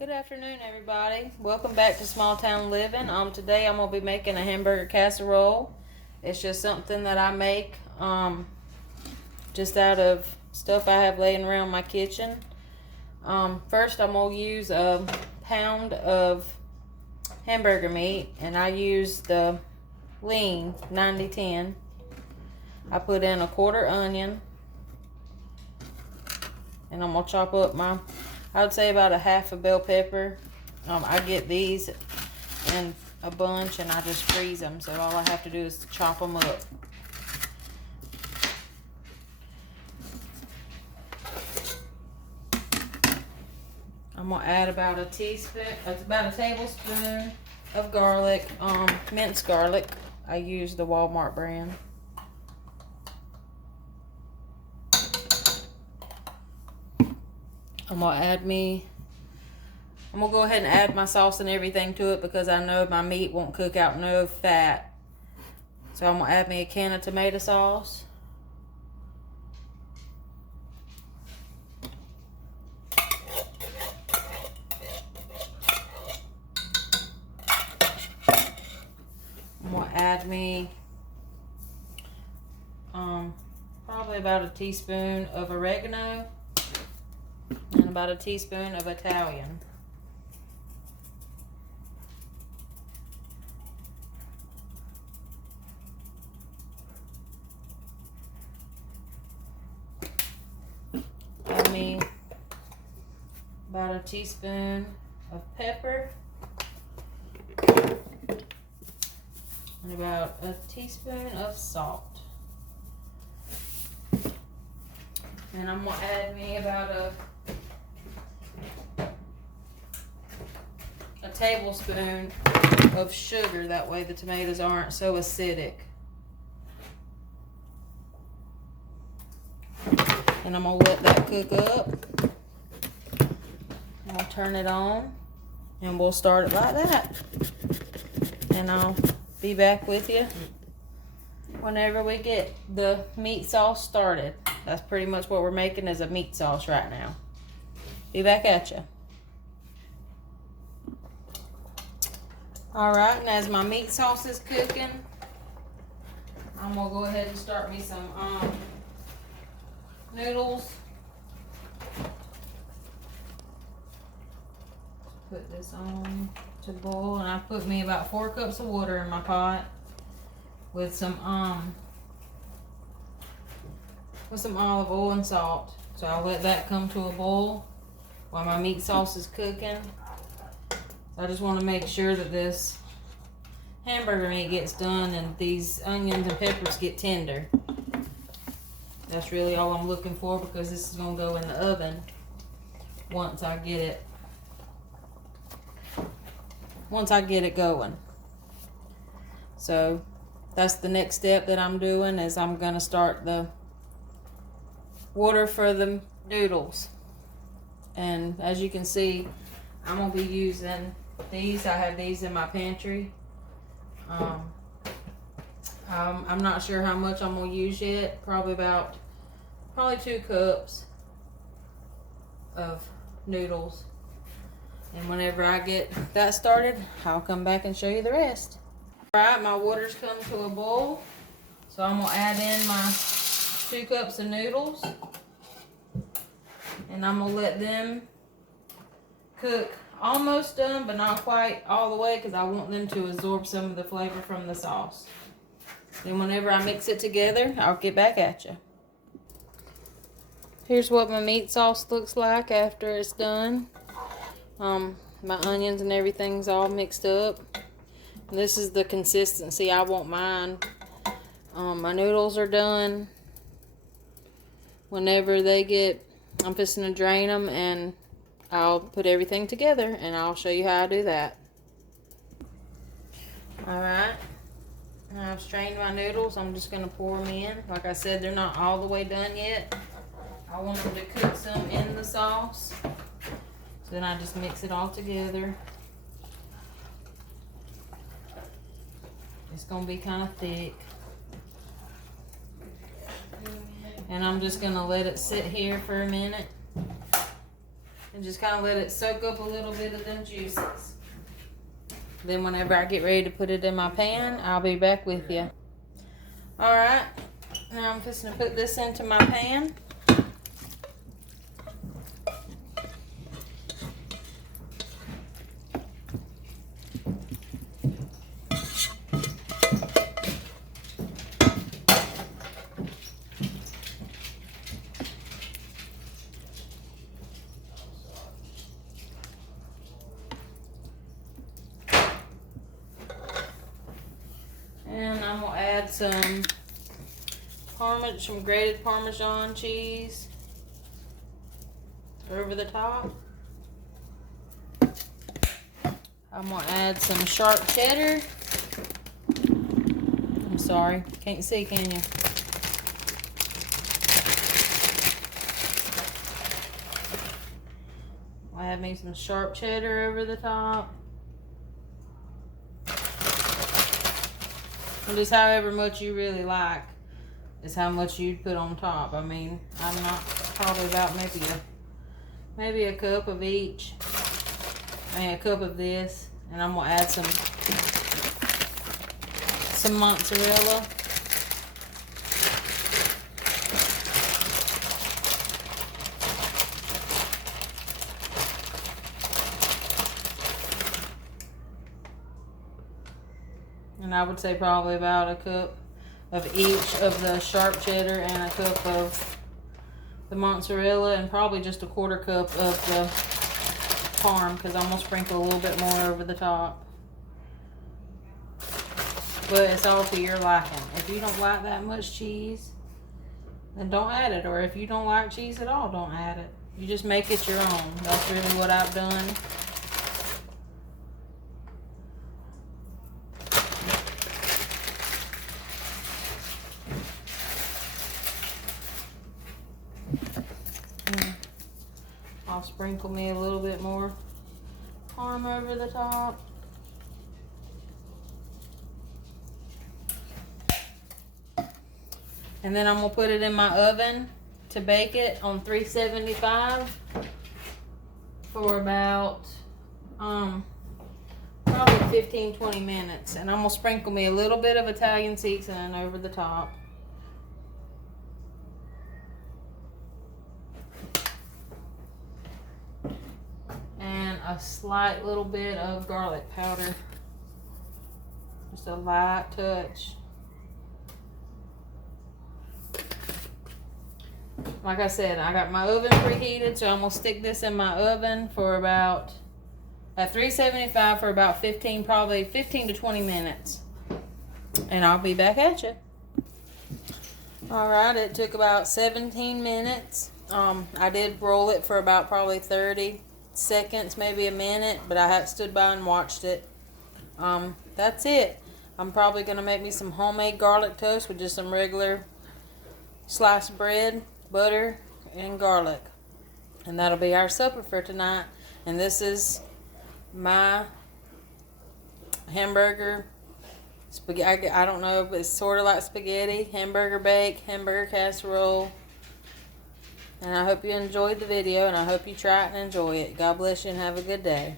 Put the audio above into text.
Good afternoon, everybody. Welcome back to Small Town Living. Today I'm gonna be making a hamburger casserole. It's just something that I make just out of stuff I have laying around my kitchen. First I'm gonna use a pound of hamburger meat, and I use the lean 90-10. I put in a quarter onion, and I'm gonna chop up I would say about a half a bell pepper. I get these in a bunch and I just freeze them, so all I have to do is chop them up. I'm gonna add about a tablespoon of garlic, minced garlic. I use the Walmart brand. I'm gonna go ahead and add my sauce and everything to it because I know my meat won't cook out no fat. So I'm gonna add me a can of tomato sauce. I'm gonna add me probably about a teaspoon of oregano and about a teaspoon of Italian. Add me about a teaspoon of pepper and about a teaspoon of salt. And I'm gonna add me about a tablespoon of sugar, that way the tomatoes aren't so acidic. And I'm gonna let that cook up. I'll turn it on and we'll start it like that. And I'll be back with you whenever we get the meat sauce started. That's pretty much what we're making, is a meat sauce right now. Be back at you. Alright, and as my meat sauce is cooking, I'm going to go ahead and start me some noodles. Put this on to boil, and I put me about 4 cups of water in my pot with some olive oil and salt. So I'll let that come to a boil while my meat sauce is cooking. I just want to make sure that this hamburger meat gets done and these onions and peppers get tender. That's really all I'm looking for, because this is going to go in the oven once I get it going. So that's the next step that I'm doing, is I'm going to start the water for the noodles. And as you can see, I'm going to be using these. I have these in my pantry. I'm not sure how much I'm going to use yet. Probably 2 cups of noodles. And whenever I get that started, I'll come back and show you the rest. Alright, my water's come to a boil. So I'm going to add in my 2 cups of noodles. And I'm going to let them cook almost done, but not quite all the way, because I want them to absorb some of the flavor from the sauce. Then whenever I mix it together, I'll get back at you. Here's what my meat sauce looks like after it's done. My onions and everything's all mixed up. This is the consistency I want mine. My noodles are done. Whenever they get, I'm fixing to drain them, and I'll put everything together and I'll show you how I do that. Alright, I've strained my noodles. I'm just going to pour them in. Like I said, they're not all the way done yet. I want them to cook some in the sauce. So then I just mix it all together. It's going to be kind of thick. And I'm just going to let it sit here for a minute and just kind of let it soak up a little bit of them juices. Then whenever I get ready to put it in my pan, I'll be back with you. Alright, now I'm just going to put this into my pan. And I'm going to add some grated Parmesan cheese over the top. I'm going to add some sharp cheddar. I'm sorry, can't see, can you? I'll add me some sharp cheddar over the top. And just however much you really like is how much you'd put on top. I mean, I'm not probably about maybe a cup of each. I mean, a cup of this, and I'm gonna add some mozzarella. And I would say probably about a cup of each of the sharp cheddar and a cup of the mozzarella, and probably just a quarter cup of the parm, because I'm going to sprinkle a little bit more over the top. But it's all to your liking. If you don't like that much cheese, then don't add it. Or if you don't like cheese at all, don't add it. You just make it your own. That's really what I've done. I'll sprinkle me a little bit more parm over the top. And then I'm going to put it in my oven to bake it on 375 for about probably 15-20 minutes. And I'm going to sprinkle me a little bit of Italian seasoning over the top. A slight little bit of garlic powder, just a light touch. Like I said, I got my oven preheated, so I'm gonna stick this in my oven for about at 375 for about 15 to 20 minutes, and I'll be back at you. All right, it took about 17 minutes. I did roll it for about probably 30 seconds, maybe a minute, but I had stood by and watched it. That's it. I'm probably gonna make me some homemade garlic toast with just some regular sliced bread, butter, and garlic, and that'll be our supper for tonight. And this is my hamburger spaghetti. I don't know, but it's sort of like spaghetti, hamburger bake, hamburger casserole. And I hope you enjoyed the video, and I hope you try it and enjoy it. God bless you and have a good day.